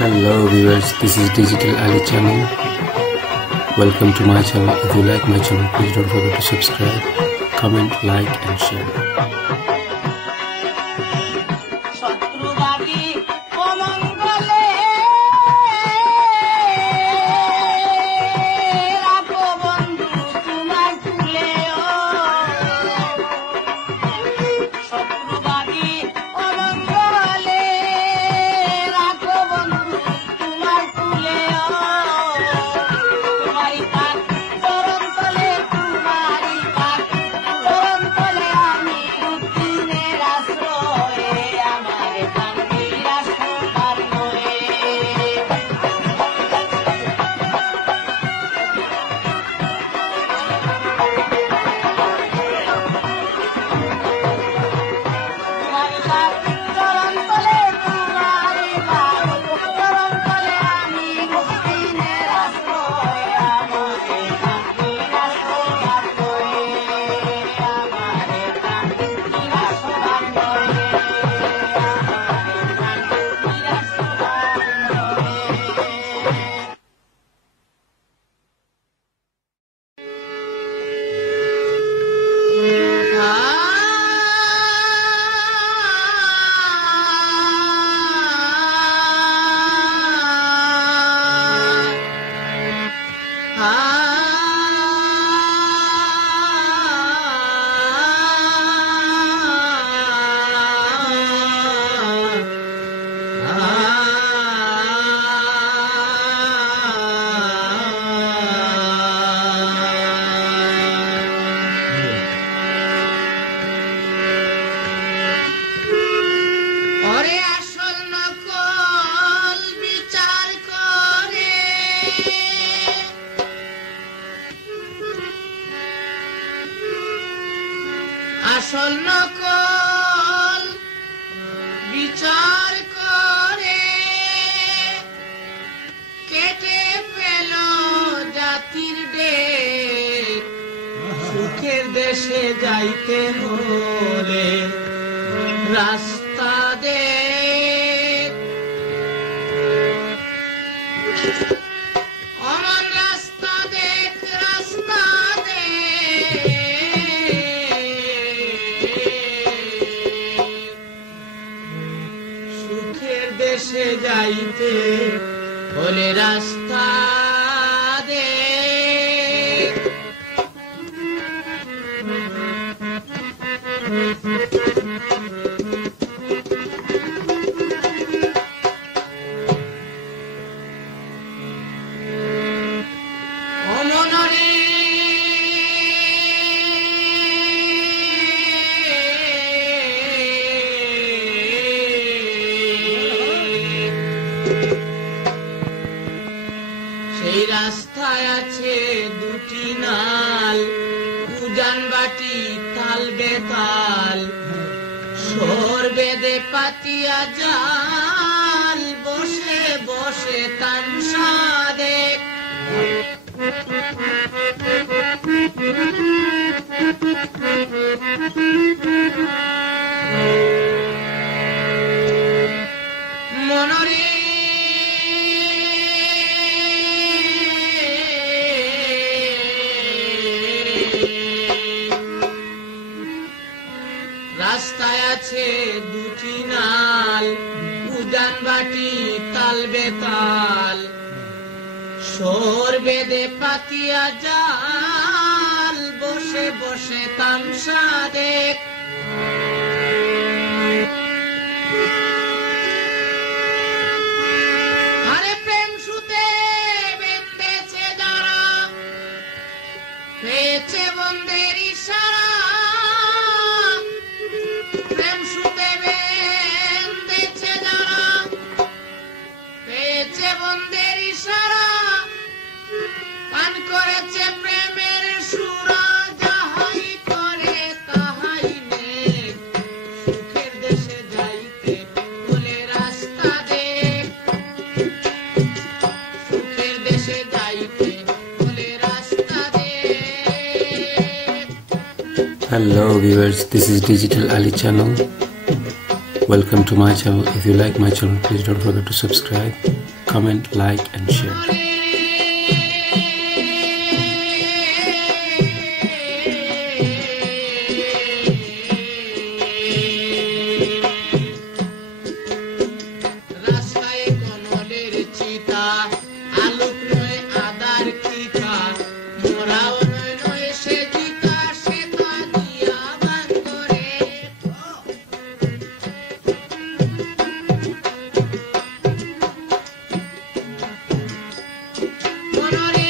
Hello viewers, this is Digital Ali channel. Welcome to my channel. If you like my channel, please don't forget to subscribe, comment, like and share. আসল নকল বিচার করে কেটে পেল জাতির day সুখের দেশে যাইতে হলে রাস্তা দে দেশে যাইতে হলে রাস্তা দে সেই রাস্তায় আছে দুটি নাল উজান বাটি তাল বেতাল সোর বেদে পাতিয়া জাল বসে বসে তামসা দেখ মনরে রাস্তায় আছে দুটি নাল উজান বাটি তাল বেতাল সোর বেদে পাতিয়া জাল বসে বসে তামসা দেখ আরে প্রেম সুতে বেঁধেছে যারা পেয়েছে বন্ধের ইশারা বন্ধের ইশারা পান করেছে প্রেমের সুরা যাহাই করে তাহাই নে সুখের দেশে যাইতে বলে রাস্তা দেখ সুখের দেশে যাইতে বলে রাস্তা দেখ Hello viewers, this is Digital Ali channel. Welcome to my channel. If you like my channel, please don't forget to subscribe, comment, like and share. রাস্তায় কমলের চিতা আলোক নয় আদার টিকা মোরাও নয় নয় সে চিতা সে তা দিয়া বান্দরে মনরে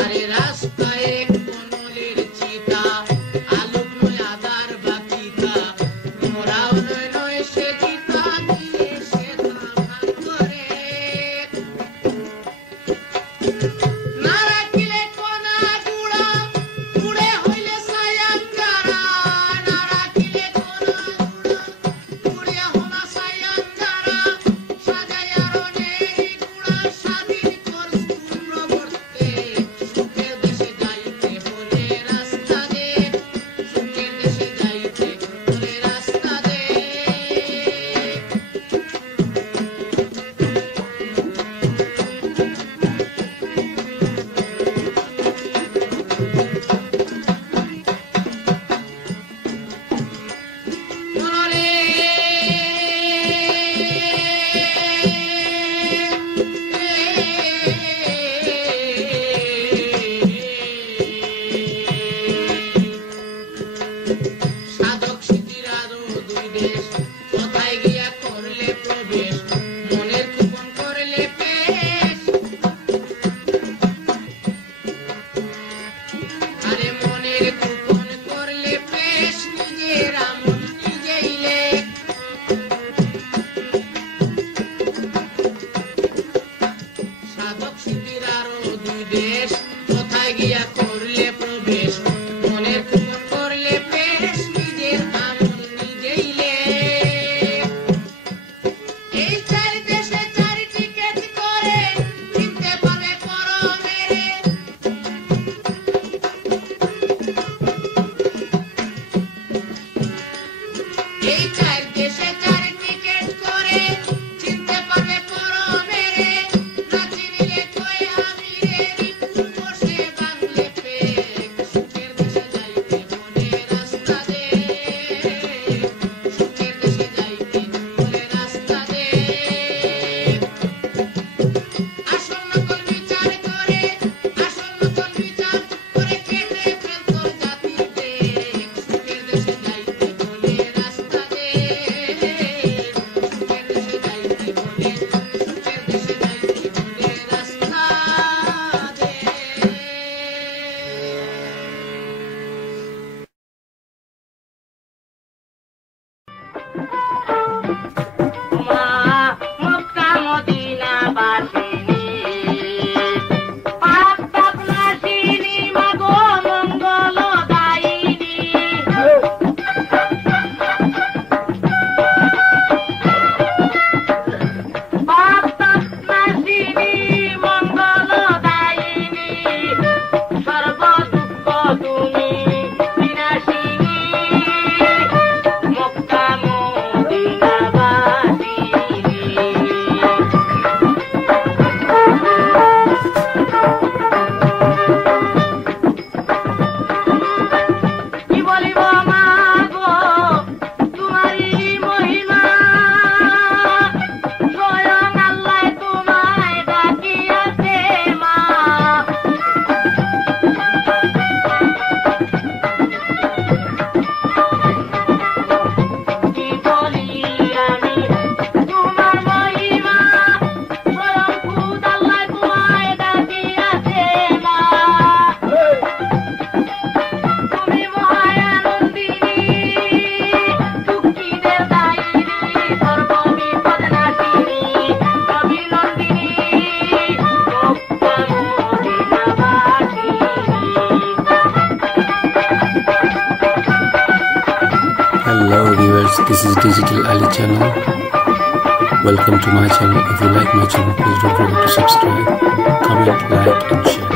আরে রাস্তায় কমলের চিতা আলোক নয় আদার বাকিতা মোরাও নয় নয় সে চিতা দিয়ে সে তা বান্দরে না রাখিলে কোনা গুড়া গুড়ে হইলে সায়াঙ্গারা না রাখিলে কোনা গুড়া গুড়ে হনা সায়াঙ্গারা সাজায়া রনেরি গুড়া স্বাধীন করস পূর্ণবর্তে সুখের দেশে যাইতে হলে রাস্তা দে সুখের দেশে যাইতে হলে রাস্তা দে মনরে সাধক সিদ্ধির আরো দুই দেশ কোথায় গিয়া করলে প্রবেশ মনের কুপন করলে পেশ আরে মনের কুপন করলে পেশ নিজের আমল নিজেই লেখ সাধক সিদ্ধির আরো দুই দেশ কোথায় গিয়া করলে প্রবেশ মনের কুপন করলে পেশ নিজের আমল নিজেই লেখ এই চার দেশে চার টিকেট করে কিনতে পাবে পরমেরে এই চার দেশে চার টিকেট করে চিনতে পারবে পরমেরে না চিনিলে কই আমি রে রিপু বসে বাংলে পেক সুখের দেশে যাইতে হলে রাস্তা দে সুখের দেশে যাইতে হলে রাস্তা দে আসল নকল বিচার করে আসল নকল বিচার করে কেটে ফেল তোর জাতিতে সুখের দেশে যাইতে হলে রাস্তা দে সুখের দেশে যাইতে হলে সুখের দেশে যাইতে হলে রাস্তা দে মা মক্কা মদিনা বাসিনী পাপ তাপ নাশিনী মাগো মঙ্গল দায়িনী পাপ তাপ নাশিনী মঙ্গল দায়িনী সর্ব দুঃখ তুমি বিনাশিনী মক্কা মদিনা বাসিনী কি বলিব মা গো তোমারই মহিমা স্বয়ং আল্লাহ তোমায় ডাকিয়াছে মা কি বলি আমি তোমার মহিমা স্বয়ং খুদ আল্লাহ তোমায় ডাকিয়াছে মা তুমি মহানন্দিনী দুঃখীদের দায়িনী সর্ববিপদ নাশিনী অভিনন্দিনী মক্কা মদিনা বাসিনী Hello viewers, this is Digital Ali channel. Welcome to my channel. If you like my channel, please don't forget to subscribe, comment, like and share.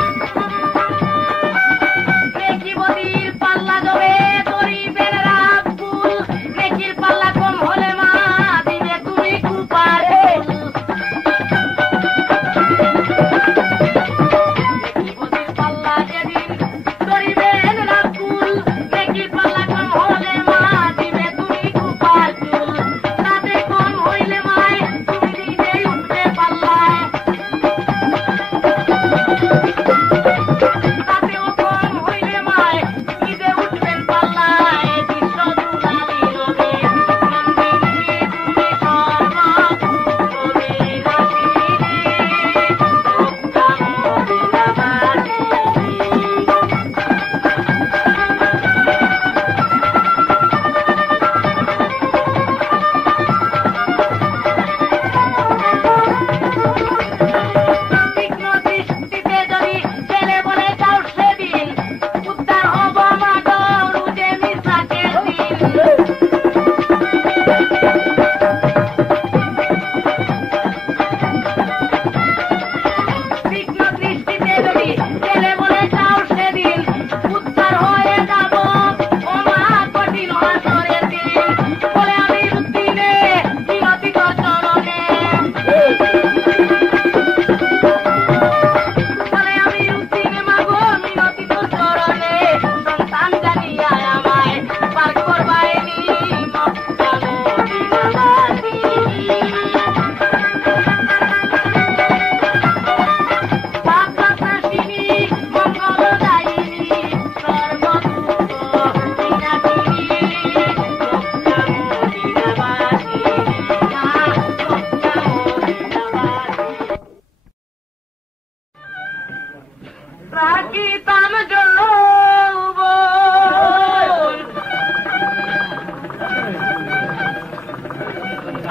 রাখিতাম যৌবন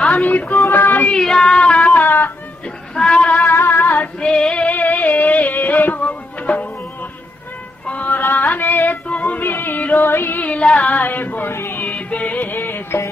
আমি তোমারিয়া সারাছে পরাণে তুমি রইলায় বৈদেশে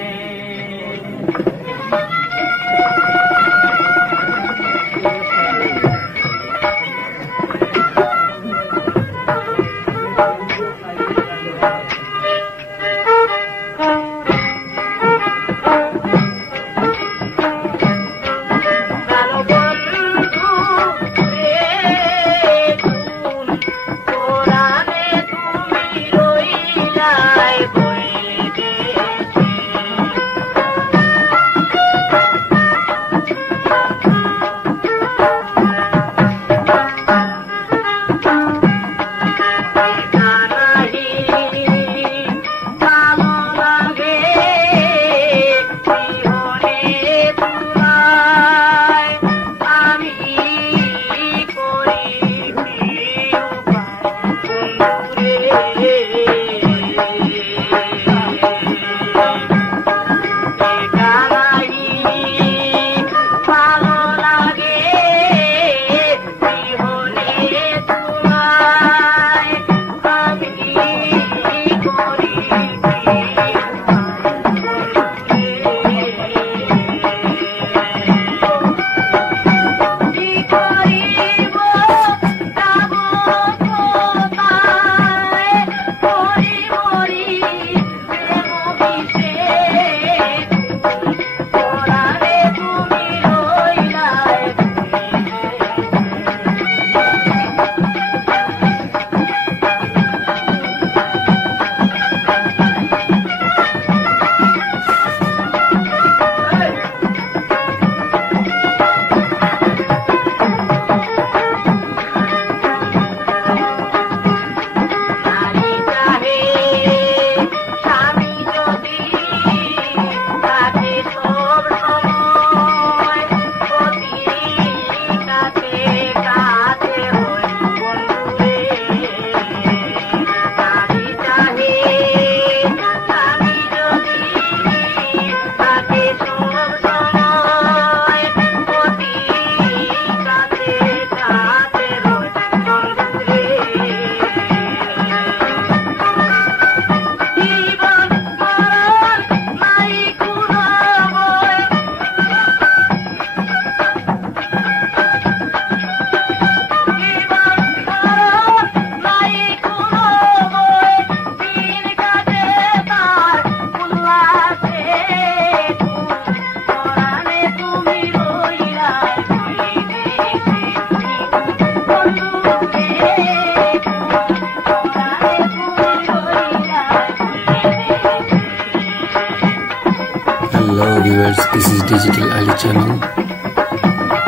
Hello viewers, this is Digital Ali channel.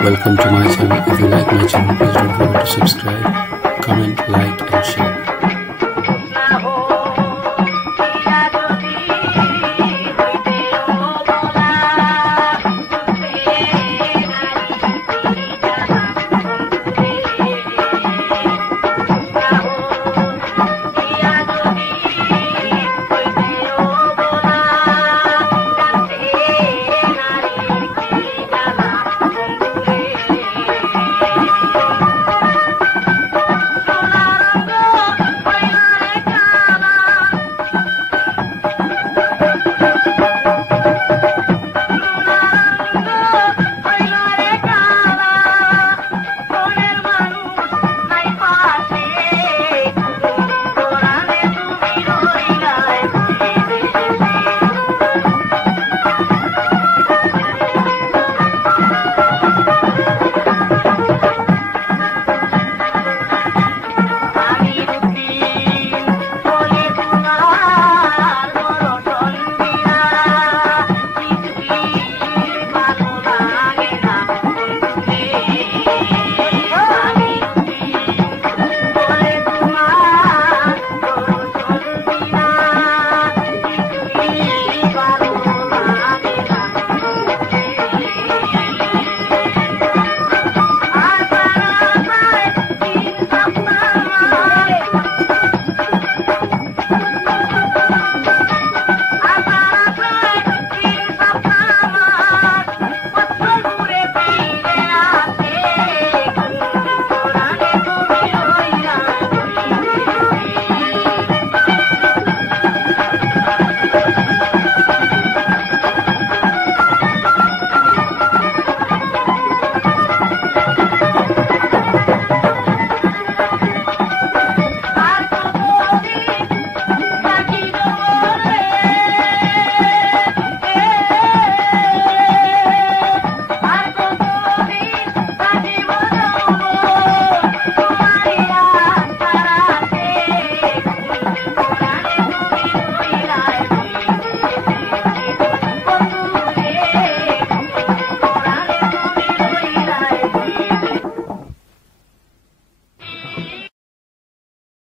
Welcome to my channel. If you like my channel, please don't forget to subscribe.